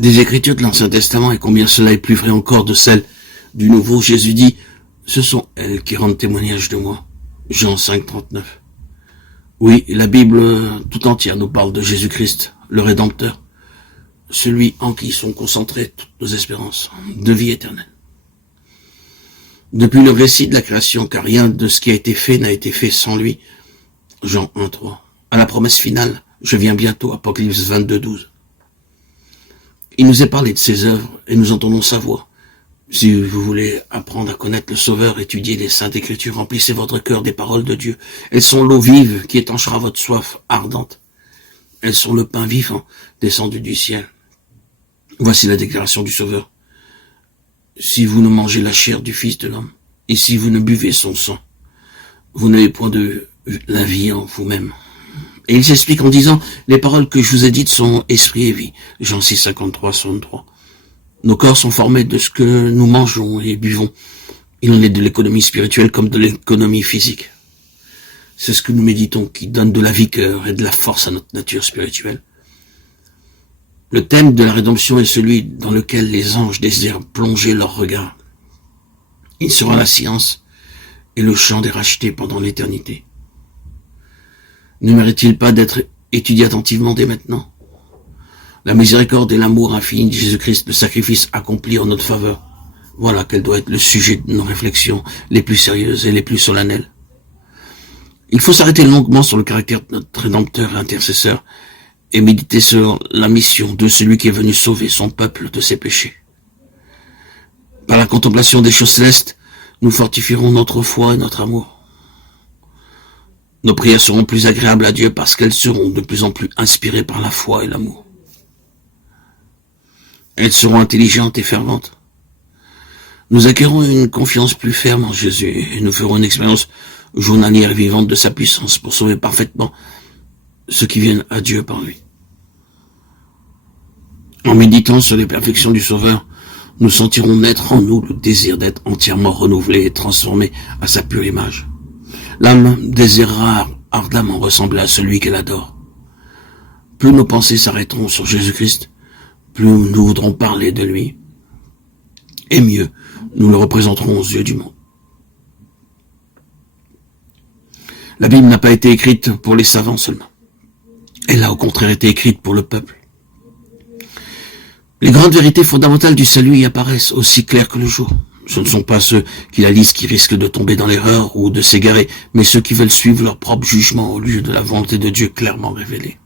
des Écritures de l'Ancien Testament, et combien cela est plus vrai encore de celles du Nouveau. Jésus dit, ce sont elles qui rendent témoignage de moi. Jean 5, 39. Oui, la Bible tout entière nous parle de Jésus-Christ, le Rédempteur, celui en qui sont concentrées toutes nos espérances de vie éternelle. Depuis le récit de la création, car rien de ce qui a été fait n'a été fait sans lui. Jean 1, 3. À la promesse finale, je viens bientôt, Apocalypse 22, 12. Il nous est parlé de ses œuvres et nous entendons sa voix. Si vous voulez apprendre à connaître le Sauveur, étudiez les Saintes Écritures, remplissez votre cœur des paroles de Dieu. Elles sont l'eau vive qui étanchera votre soif ardente. Elles sont le pain vivant descendu du ciel. Voici la déclaration du Sauveur. Si vous ne mangez la chair du Fils de l'homme, et si vous ne buvez son sang, vous n'avez point de la vie en vous-même. Et il s'explique en disant, les paroles que je vous ai dites sont esprit et vie. Jean 6, 53, 63. Nos corps sont formés de ce que nous mangeons et buvons. Il en est de l'économie spirituelle comme de l'économie physique. C'est ce que nous méditons qui donne de la vigueur et de la force à notre nature spirituelle. Le thème de la rédemption est celui dans lequel les anges désirent plonger leur regard. Il sera la science et le chant des rachetés pendant l'éternité. Ne mérite-t-il pas d'être étudié attentivement dès maintenant? La miséricorde et l'amour infini de Jésus-Christ, le sacrifice accompli en notre faveur. Voilà quel doit être le sujet de nos réflexions les plus sérieuses et les plus solennelles. Il faut s'arrêter longuement sur le caractère de notre Rédempteur et intercesseur et méditer sur la mission de celui qui est venu sauver son peuple de ses péchés. Par la contemplation des choses célestes, nous fortifierons notre foi et notre amour. Nos prières seront plus agréables à Dieu parce qu'elles seront de plus en plus inspirées par la foi et l'amour. Elles seront intelligentes et ferventes. Nous acquérons une confiance plus ferme en Jésus et nous ferons une expérience journalière et vivante de sa puissance pour sauver parfaitement ceux qui viennent à Dieu par lui. En méditant sur les perfections du Sauveur, nous sentirons naître en nous le désir d'être entièrement renouvelé et transformé à sa pure image. L'âme désirera ardemment ressembler à celui qu'elle adore. Plus nos pensées s'arrêteront sur Jésus-Christ, plus nous voudrons parler de lui, et mieux nous le représenterons aux yeux du monde. La Bible n'a pas été écrite pour les savants seulement. Elle a au contraire été écrite pour le peuple. Les grandes vérités fondamentales du salut y apparaissent aussi claires que le jour. Ce ne sont pas ceux qui la lisent qui risquent de tomber dans l'erreur ou de s'égarer, mais ceux qui veulent suivre leur propre jugement au lieu de la volonté de Dieu clairement révélée.